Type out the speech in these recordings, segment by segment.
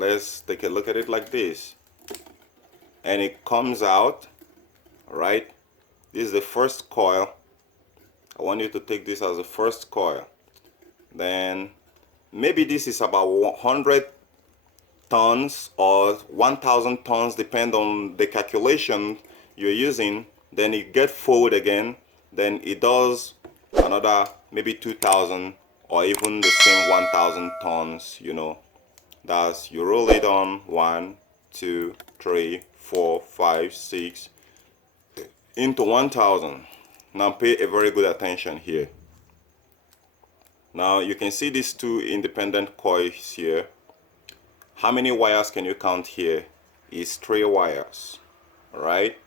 let's take a look at it like this, and it comes out. All right, this is the first coil. I want you to take this as the first coil. Then maybe this is about 100 tons or 1,000 tons, depend on the calculation you're using. Then it get forward again, then it does another maybe 2,000 or even the same 1,000 tons, you know. That's, you roll it on 1, 2, 3, 4, 5, 6 into 1,000. Now pay a very good attention here. Now you can see these two independent coils here. How many wires can you count here? Is 3 wires. All right,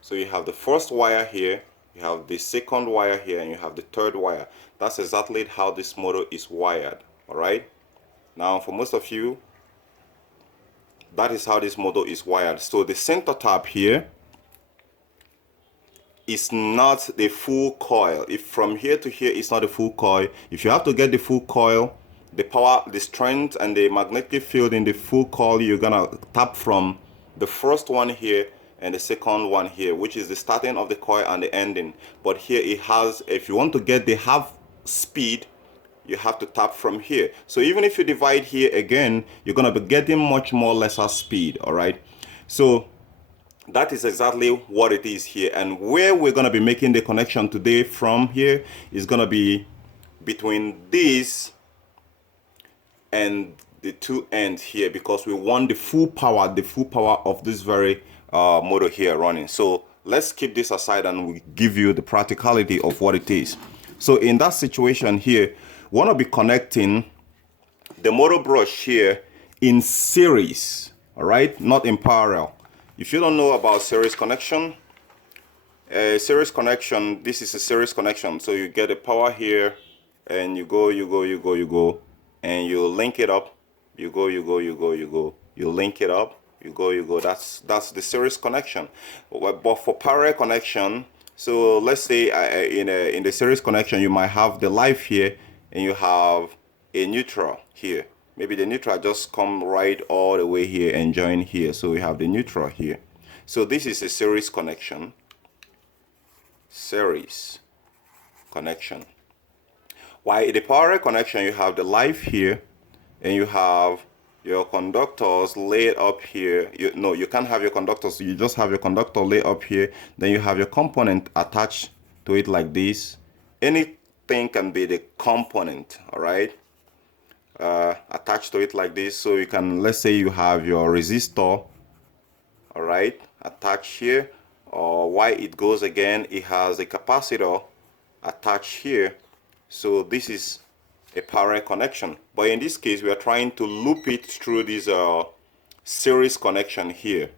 so you have the first wire here, you have the second wire here, and you have the third wire. That's exactly how this motor is wired. All right, now for most of you, that is how this motor is wired. So the center tab here is not the full coil. If from here to here it's not a full coil, if you have to get the full coil, the power, the strength, and the magnetic field in the full coil, you're gonna tap from the first one here and the second one here, which is the starting of the coil and the ending. But here it has, if you want to get the half speed, you have to tap from here. So even if you divide here again, you're gonna be getting much more lesser speed. All right, so that is exactly what it is here. And where we're gonna be making the connection today from here is gonna be between this and the two ends here, because we want the full power of this very motor here running. So let's keep this aside and we give you the practicality of what it is. So in that situation here, we want to be connecting the motor brush here in series, all right, not in parallel. If you don't know about series connection, this is a series connection. So you get the power here, and you go, and you link it up. You link it up. You go. That's the series connection. But for parallel connection, so let's say in the series connection, you might have the live here, and you have a neutral here. Maybe the neutral just come right all the way here and join here. So we have the neutral here. So this is a series connection. Series connection. While the parallel connection, you have the live here, and you have your conductors laid up here. You can't have your conductors, you just have your conductor laid up here. Then you have your component attached to it like this. Anything can be the component, all right, attached to it like this. So you can, let's say you have your resistor, all right, attached here, or why it goes again, it has a capacitor attached here. So this is a parallel connection, but in this case we are trying to loop it through this series connection here,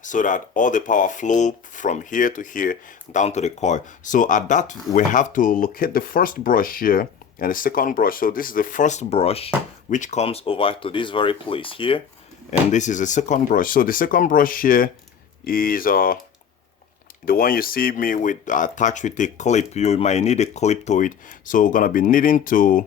so that all the power flow from here to here down to the coil. So at that, we have to locate the first brush here and the second brush. So this is the first brush, which comes over to this very place here, and this is the second brush. So the second brush here is the one you see me with attached with a clip. You might need a clip to it. So we're gonna be needing to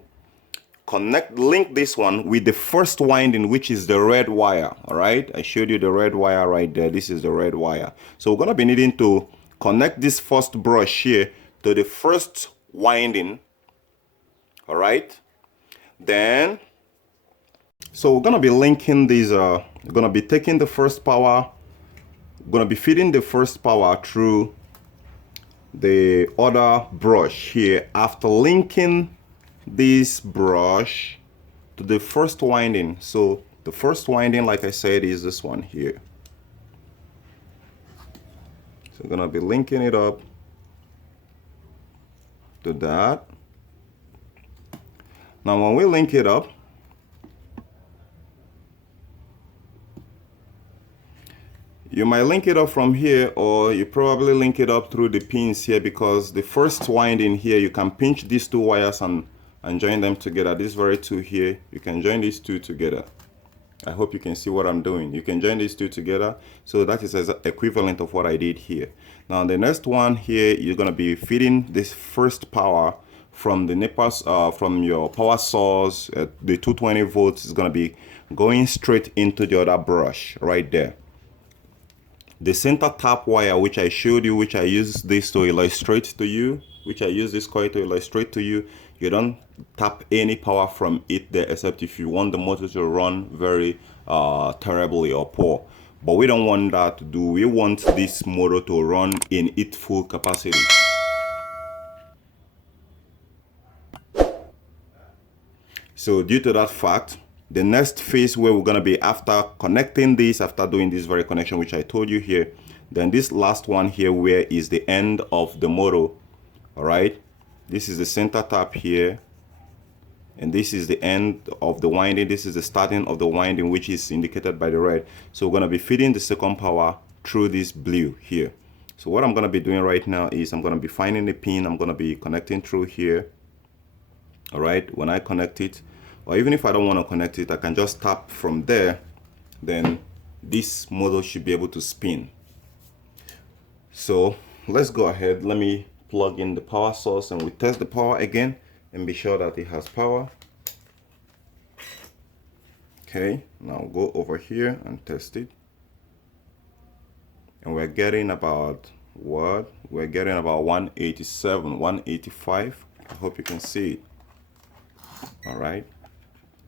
link this one with the first winding, which is the red wire. All right, I showed you the red wire right there. This is the red wire. So we're gonna be needing to connect this first brush here to the first winding. All right, then so we're gonna be linking these. We're gonna be taking the first power. Going to be feeding the first power through the other brush here after linking this brush to the first winding. So the first winding, like I said, is this one here. So I'm going to be linking it up to that. Now when we link it up, you might link it up from here, or you probably link it up through the pins here, because the first winding here, you can pinch these two wires and join them together. These very two here, you can join these two together. I hope you can see what I'm doing. You can join these two together. So that is equivalent of what I did here. Now the next one here, you're going to be feeding this first power from the from your power source, the 220 volts is going to be going straight into the other brush right there. The center tap wire, which I showed you, which I use this to illustrate to you, which I use this coil to illustrate to you, you don't tap any power from it there, except if you want the motor to run very terribly or poor. But we don't want that to do. We want this motor to run in its full capacity. So due to that fact, the next phase where we're going to be, after connecting this, after doing this very connection which I told you here, then this last one here where is the end of the motor. All right, this is the center tap here, and this is the end of the winding. This is the starting of the winding, which is indicated by the red. So we're going to be feeding the second power through this blue here. So what I'm going to be doing right now is I'm going to be finding the pin. I'm going to be connecting through here. All right, when I connect it, or even if I don't want to connect it, I can just tap from there. Then this motor should be able to spin. So let's go ahead. Let me plug in the power source and we test the power again and be sure that it has power. Okay, now go over here and test it. And we're getting about what? We're getting about 187, 185. I hope you can see it. All right,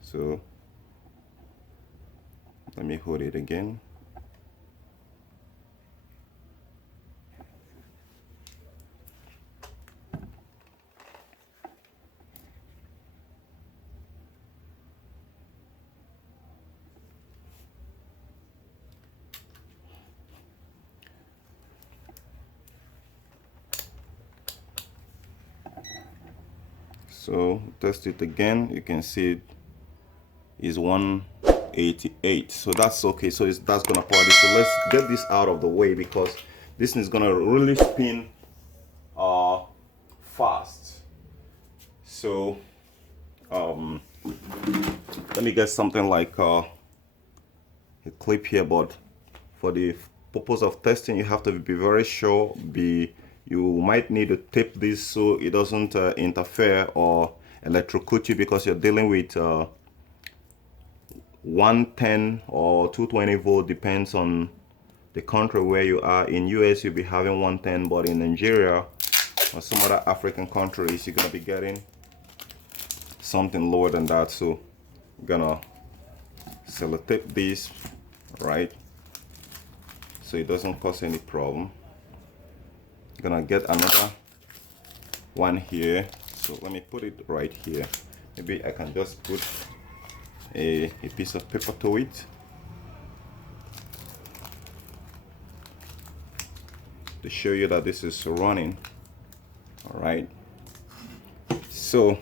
so let me hold it again. So test it again. You can see it is 188. So that's okay. So that's gonna power this. So let's get this out of the way because this is gonna really spin fast. So let me get something like a clip here, but for the purpose of testing you have to be very sure. You might need to tape this so it doesn't interfere or electrocute you, because you're dealing with 110 or 220 volt, depends on the country where you are. In US you'll be having 110, but in Nigeria or some other African countries you're gonna be getting something lower than that. So I'm gonna sellotape this right so it doesn't cause any problem. Gonna get another one here, so let me put it right here. Maybe I can just put a piece of paper to it to show you that this is running. All right, so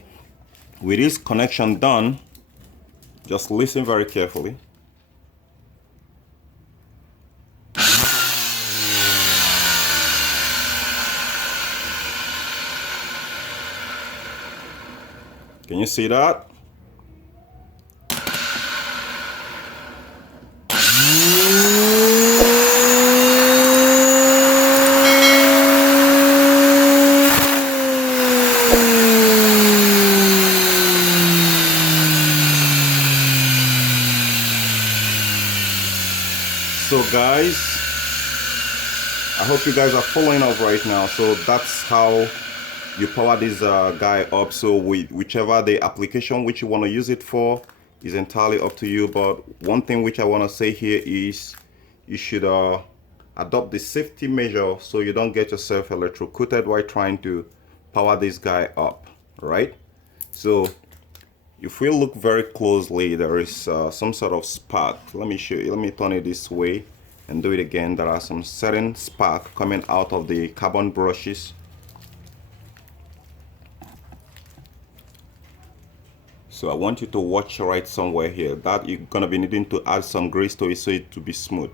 with this connection done, just listen very carefully. Can you see that? So guys, I hope you guys are following up right now. So that's how you power this guy up. So whichever the application which you want to use it for is entirely up to you. But one thing which I want to say here is you should adopt the safety measure so you don't get yourself electrocuted while trying to power this guy up, right? So if we look very closely, there is some sort of spark. Let me show you. Let me turn it this way and do it again. There are some certain spark coming out of the carbon brushes. So I want you to watch right somewhere here. That you're gonna be needing to add some grease to it so it to be smooth.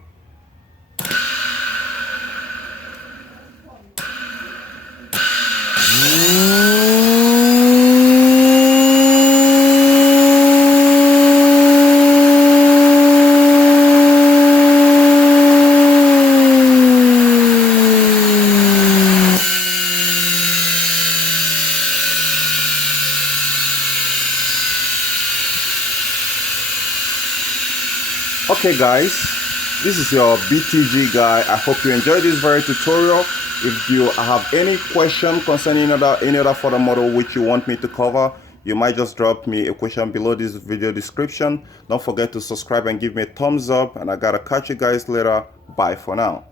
Okay guys, this is your BTG guy. I hope you enjoyed this very tutorial. If you have any question concerning any other further model which you want me to cover, you might just drop me a question below this video description. Don't forget to subscribe and give me a thumbs up, and I gotta catch you guys later. Bye for now.